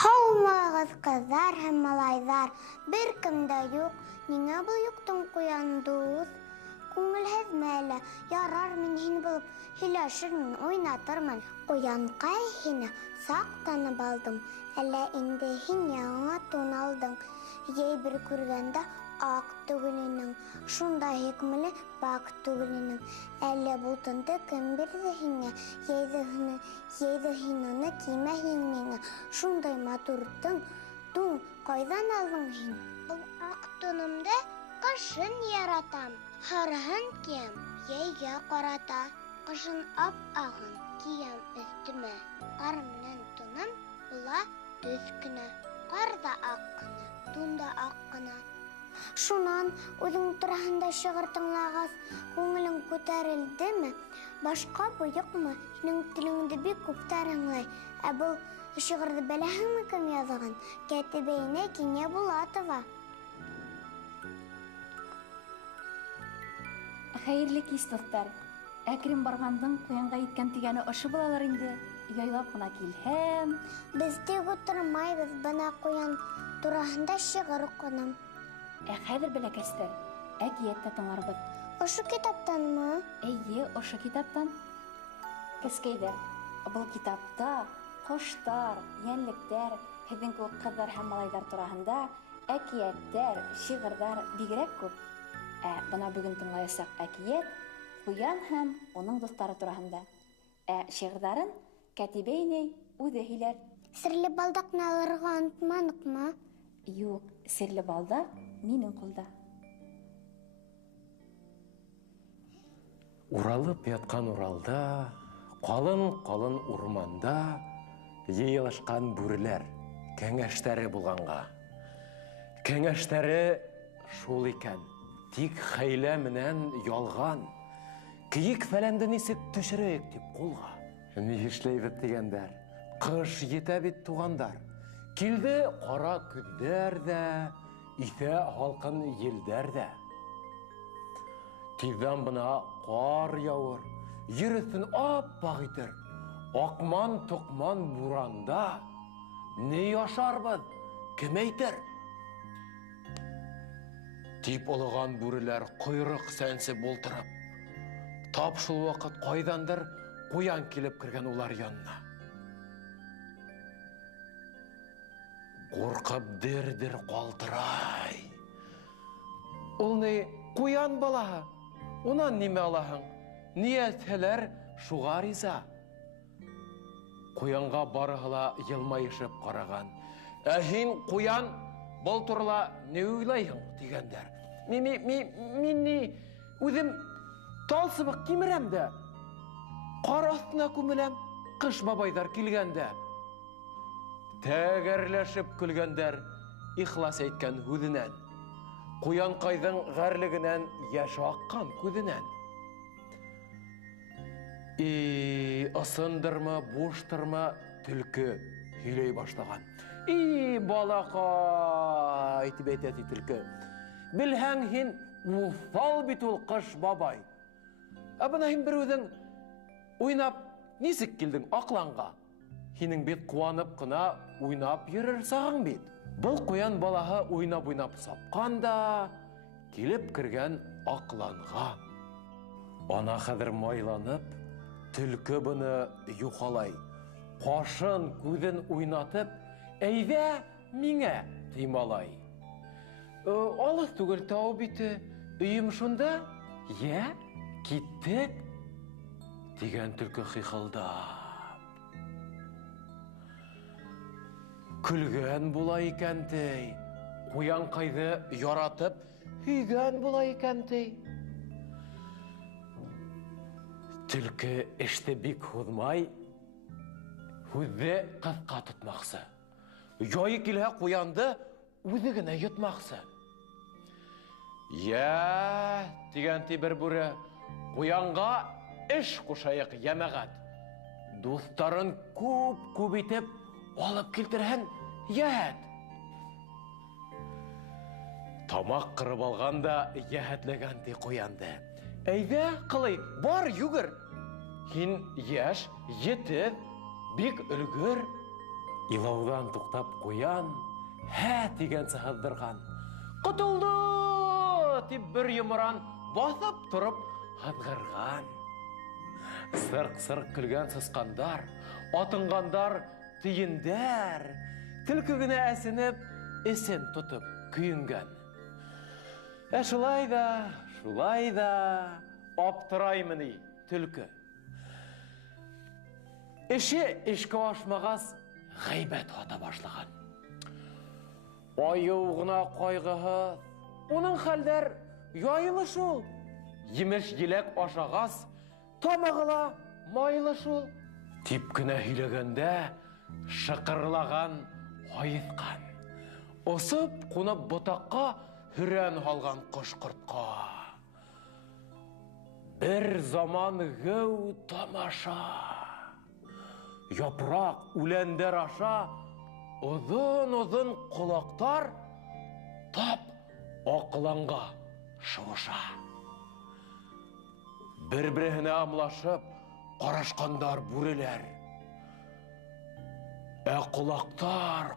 Һаумыгыз, кызлар һәм малайҙар, бер кем дә юҡ, ниңә был юҡтың ҡуяны дуҫ? Күңелһеҙ мәлә, ярар мин һин булып һөйләшермен, уйнатырмын. Ҡуянҡай, һине саҡ танып алдым, әллә инде һин яңы тун алдың. Йәй бер күргәндә аҡ түгел инең, шунда һикмәле пак түгел инең. Әллә был тунды кем бирҙе һиңә? Йәйҙе һин уны кеймәйһең миңә. Шундай матур тун ҡайҙан алдың һин? Был аҡ тунымды ҡышын яратам. Һарыһын кейәм, йәйгә ҡарата. Ҡышын ап-ағын кейәм өҫтөмә. Ҡар менән туным була төҫ кенә. Ҡар да аҡ ҡына, тун да аҡ ҡына. Шунан үҙең тураһында шиғыр тыңлағас, күңелең күтәрелдеме? Башҡа юҡмы? Һинең телеңде бик күптәр аңлай. Ә был шиғырҙы беләһеңме кем яҙған? Кәтибә инәй Кинйә Булатова. Хәйерле кис, дуҫтар. Әкрем барғандың ҡуянға еткән тигәне ошо булалар инде. Яйлап ҡына килһәм. Без тик утырмайбыҙ, бына ҡуян тураһында шиғыр уҡыным. Хәҙер, бәләкәстәр, әкиәт тә тыңларбыҙ. Ошо китаптанмы? Эйе, ошо китаптан. Кескәйҙәр, был китапта ҡоштар, йәнлектәр, һеҙҙең кеүек ҡыҙҙар һәм малайҙар тураһында әкиәттәр, шиғырҙар бигерәк күп. Бына бөгөн тыңлаясаҡ әкиәт ҡуян һәм уның дуҫтары тураһында. Шиғырҙарын Кәтибә инәй үҙе һөйләр. Серле балдаҡны алырға онотманыҡмы? Юҡ, серле балдаҡ минең ҡулда. Уралып ятҡан Уралда, ҡалын-ҡалын урманда йыйылышҡан бүреләр, кәңәштәре булғанға. Кәңәштәре шул икән, тик хәйлә менән ялған. Кейек-фәләнде нисек төшөрәйек тип ҡулға. Ни эшләйбеҙ тигәндәр, ҡыш етә бит туғандар. Килде ҡара көҙҙәр ҙә, иҫә һалҡын елдәр ҙә. Тиҙҙән бына ҡар яуыр, ер өҫтөн ап-аҡ итер. Аҡман-тоҡман буранда. Ни ашарбыҙ, кем әйтер? Тип олоған бүреләр ҡойроҡ сәнсе бултырып. Тап шул ваҡыт ҡайҙандыр ҡуян килеп кергән улар янына. Ҡурҡып дер-дер ҡалтырай. Ул ни, ҡуян балаһы. Унан нимә алаһың? Ни әйтһәләр, шуға риза. Ҡуянға барыһы ла йылмайышып ҡараған. Һин, ҡуян, был турала не уйлайһың тигәндәр. Мин ни, үҙем талсыбыҡ кимерәм дә, ҡар аҫтына күмеләм, ҡыш бабайҙар килгәндә. Тәгәрләшеп көлгәндәр, ихлас әйткән һүҙенән. Ҡуянҡайҙың ғәрлегенән йәш аҡҡан күҙенән. Ысындырмы, буштырмы, төлкө һөйләй башлаған. Балаҡай, тип әйтә төлкө. Белһәң һин, уҫал бит ул ҡыш бабай. Бына һин бер үҙең уйнап, нисек килдең аҡланға? Һинең бит ҡыуанып ҡына уйнап йөрөр сағың бит. Был ҡуян балаһы уйнап-уйнап сапҡан да, килеп кергән аҡланға. Ана хәҙер майланып, төлкө быны юхалай. Ҡашын, күҙен уйнатып, әйҙә миңә тималай. Алыҫ түгел тау бите, өйөм шунда, киттек, тигән төлкө хихылдап. Көлгән була икән тей, ҡуянҡайҙы яратып, һөйгән була икән тей. Төлкө эште бик һуҙмай, һүҙҙе ҡыҫҡа тотмаҡсы. Яйы килһә ҡуянды үҙе генә йотмаҡсы. Тигән ти бер бүре, ҡуянға эш ҡушайыҡ йәмәғәт. Дуҫтарын күп итеп алып килтерһен, йәһәт. Тамаҡ ҡырып алғанда йәһәтләгән ти ҡуянды. Әйҙә, ҡылый, бар, йүгер. Һин йәш, етеҙ, бик өлгөр, илаудан туктап куян, «Хә» тиген сыһыддырган. «Котылды!» тип бер йомыран басып тұрып хадгырган. Сырк-сырк көлгән сыскандар, атынгандар, тиендәр, төлке генә әсенеп, эсен тотып көйенгән. Шулай да, аптыраймыни төлке. Эше эшкә ашмагас, гайбәт ата башлаган. Аю гына кайгыһы, уның хәлдәр яйлы шул. Емеш еләк ашагас, тамагыла майлы шул. Тип кенә һөйләгәндә, шыкырлаган, хайыскан. Осып кунып ботакка хүрән алган кош-кортка. Бер заман гәү тамаша. Япрак, үләндәр аша, озын-озын колактар тап акланга шуыша. Бер-беренә амлашып, карашкандар бүреләр. Колактар,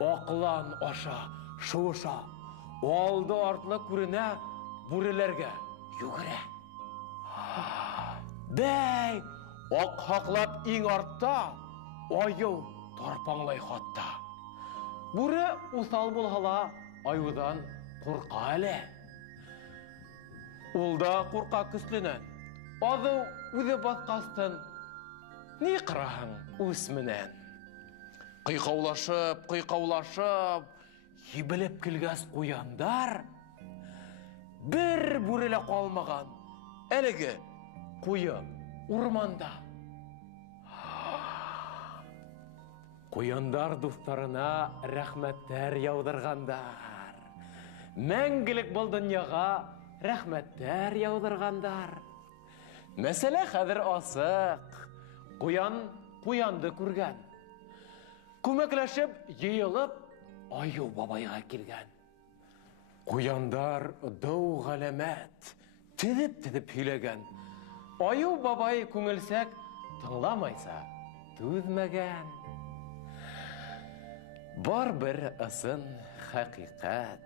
аклан аша шуыша. Алды-артлы күренә бүреләргә югырә. Бәй, акхаклап иң артта, аю тарпаңлай хатта. Бүре усал булһала, аюдан курка әле. Ул да курка көслөнән. Азу үзе баскастын, ни кыраһың үс менән. Кыйкаулашып, ебелеп килгәс куяндар, бер бүрелә калмаган. Әлеге куе урманда. Куяндар дусларына рәхмәттәр яудыргандар. Мәңгелек был дөньяга рәхмәттәр яудыргандар. Мәсәлә хәзер асык. Куянды күргән. Күмәкләшеп, йыелып, аю бабайга килгән. Куяндар дау галәмәт, тидеп һөйләгән. Аю бабай күңелсәк тыңламайса түзмәгән. Бар бер ысын хакыйкать.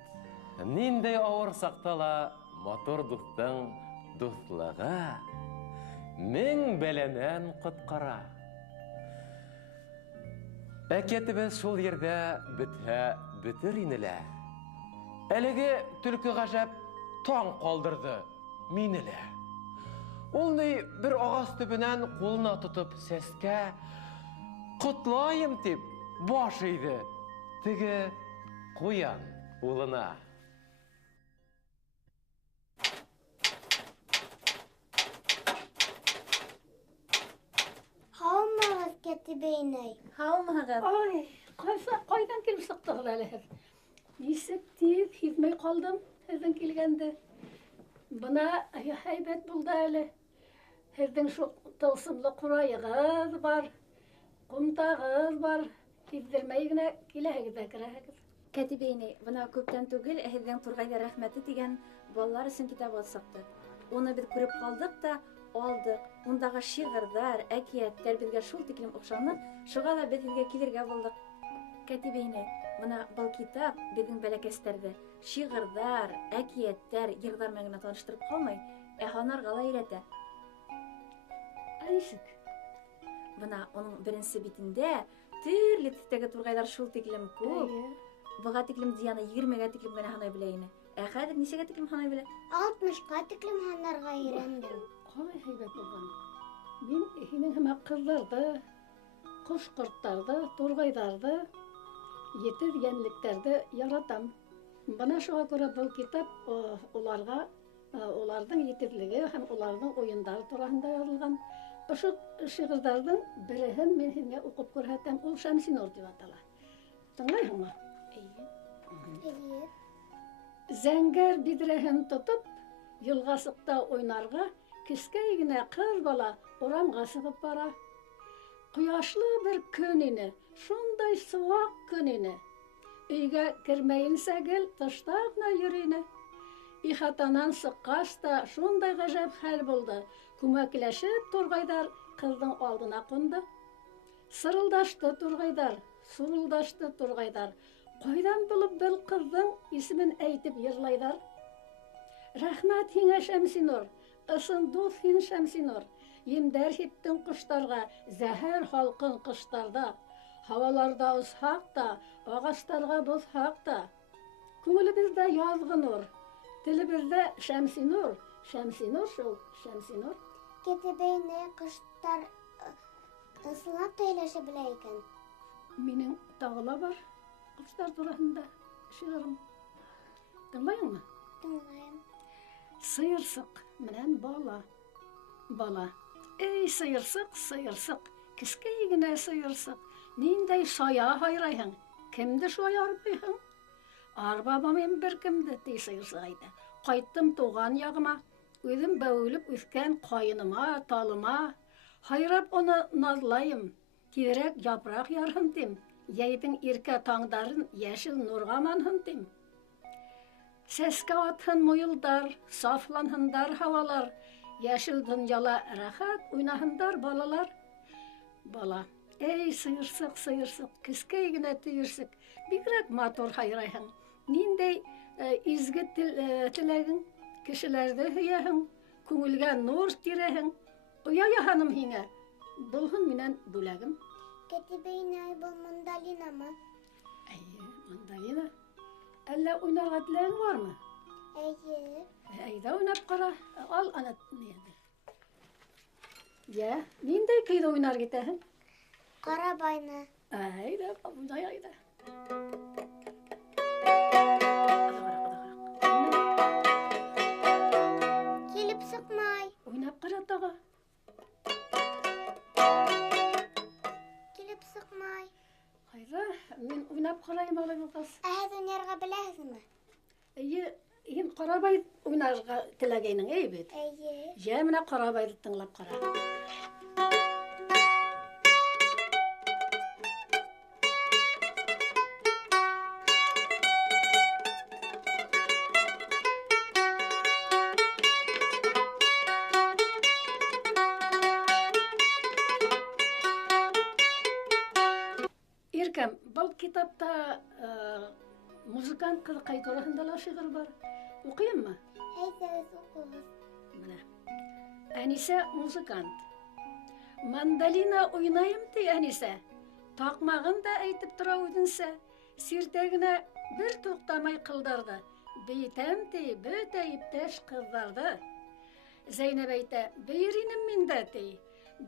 Ниндәй авыр сактала мотор дустың дустлыгы мең бәләнән коткара. Әкиятебез шул ердә бетер инелә. Әлеге төлке гаҗәп таң калдырды минелә. Ул ни бер агас төбенән кулына тотып сәскә котлайым дип баш иде. Теге куян улына. Һаумыгыз, Кәтибәйнәй. Һаумыгыз. Ай, кайдан килеп сыктыгыз әле һез? Нисек тиз һизмәй калдым һезнең килгәнде. Бына һәйбәт булды әле. Һезнең шул тылсымлы курайыгыз бар, кумтагыз бар. Һиздермәй генә киләһегез дә керәһегез. Кәтибәйнәй, бына күптән түгел һезнең Тургайда рәхмәте дигән балалар өчен китап сыкты. Уны без күреп калдык та алдык. Ундагы шигырьләр, әкиятләр безгә шул тиклем охшаны, шуга да без һезгә килергә булдык. Кәтибәйнәй, бына был китап безнең бәләкәстәрдә шигырьләр, әкиятләр, йырлар белән генә таныштырып калмый, һанарга ла өйрәтә. Нисек? Бына аның беренче битендә төрле төстәге тургайлар шул тиклем күп. Буга тиклем Диана 20-гә тиклем генә һанай белә ине. Хәзер ничәгә тиклем һанай белә? 60-ка тиклем һанарга өйрәндем. Калай һәйбәт булган. Мин һинең һәм кызларда, кош-корттарда, тургайдарда, етез йәнлектәрдә яратам. Бана шуңа күрә был китап уларга, уларның етезлеге һәм уларның уеннары турында язылган. Ошо шигырьләрнең береһен мин һиңа укып күрһәтәм. Ул Шәмсинур дип атала. Тыңлайһыңмы? Әйе. Зәңгәр бидрәһен тотып, йылгасыкта уйнарга, кискәй генә кыз бала урамга сыгып бара. Кояшлы бер көн ине, шундай сыуак көн ине. Өйгә кермәйенсә гел тышта гына йөрине. Ихатанан сыккач та шундай гаҗәп хәл булды. Күмәкләшеп тургайдар kızın aldına kondu. Sırıldaştı Turgayдар, suruldaştı Turgayдар. Koydan bulup bir kızın ismin eytip yırlayдар. Rahmat hine Şemsinur, ısın dost hin Şemsinur. Yemder hittin kuşlarga, zehir halkın kışlarda. Havalarda ushak da, ağaçlarga buzhak da. Көңілібізді yazgı nur, тілібізді Şemsinur. Şemsinur şul, Şemsinur. Ketibeyni kışlar ısınap teyleşe bileyken. Menin tağla var, kuşlar durağında şiirim. Dinlayın mı? Dinlayım. Sıyırsık menen bala, bala. Ey sıyırsık, sıyırsık, kiskeyigine sıyırsık. Nindey soya hayrayhın, kimdi soyar beyhın? Arbabamın bir kimdi dey sıyırsaydı. Qayttım tuğan yağıma, özüm böğülüp üsken koyunuma, talıma. Hayrap onu nazlayım, tirek yaprak yarhın dem. Yeydin irke tağdarın yeşil nurga manhın dem. Seske atın muyuldar, saflanhındar havalar. Yeşil dünyala rahat oynahındar balalar. Bala, ey sıyırsık, sıyırsık, kiskeyigine tüyürsük. Bigrek matur hayrayhın. Nindey izgi tilegin, kişilerde hüyehın. Küngülge nur tirehın. Uyaya hanım hine, bulhun minen dulegim. Ketibeyni bu mandalina mı? Ey, mandalina. Alla oynarga dilegin var mı? Eye. Ayda oynap qara, al ana neydi? Ya, nindey kıyda oynar gitehin? Karabayna. Ayda, bunday ayda. Kilip sıkmay. Oynap qara dağa. Kilip sıkmay. Hayda, men oynap qarayım ala bir qız. Ahaz oynarga bilesizmi? Eye, hin qarabay oynarga tilegeynin ey bit. Eye. Ya, mena qarabaydı tınlap qara. Irkem, bal kitapta muzikant kız kaytorahındalar şiir var. Okuyayım mı? Hayda öz okuz. Mana. Anise muzikant. Mandalina oynayım di Anise. Takmağın da aytıp tura udinse. Sirtegine bir toxtamay kıldardı. Beytem di, böteyip teş kızdardı. Zeynep eyte, beyrinim minde di.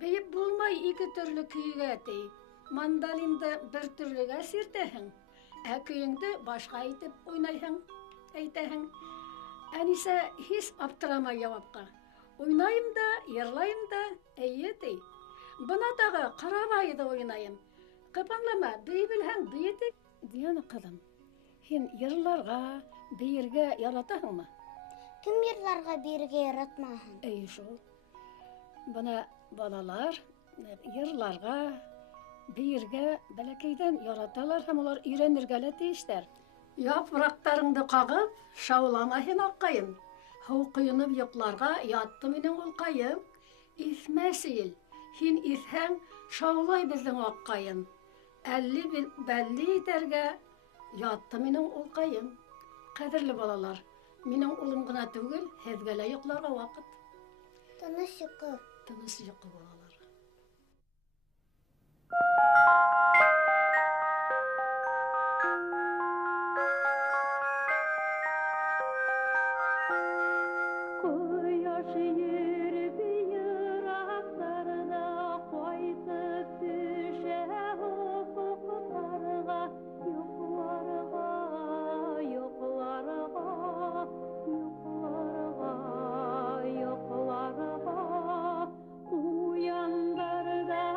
Beyip bulmay iki türlü küyüge di. Mandalinda bir türlüge sirtehin. Küyüngde başka aytıp oynayhın, eytehin. Anise hiç aptıramay yavapka. Oynayım da, yırlayım da, eye dey. Buna dağı karabayı da oynayım. Kapanlama, beybilhen beyeti diyen kızım. Hin yırlarga, beyirge yaratahın mı? Kim yırlarga birge yaratmahın? Ey şu. Buna balalar yırlarga, beyirge belekeyden yaratalar hem olar öğrenirgele deyişler. Yapraklarыңды қағып, шаулама хен аққайым. Хау құйынып йоқларға ятты менің ұлқайым. İsmәсил, хин исәң шаулай біздің аққайым. Әлі бәлі етерге ятты менің ұлқайым. Қадірлі балалар, менің ұлым ғына түгіл, хезгелі йоқларға вақыт. Tanış yıkı. Тыныс йоқы балалар. Uyandır da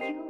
Юк.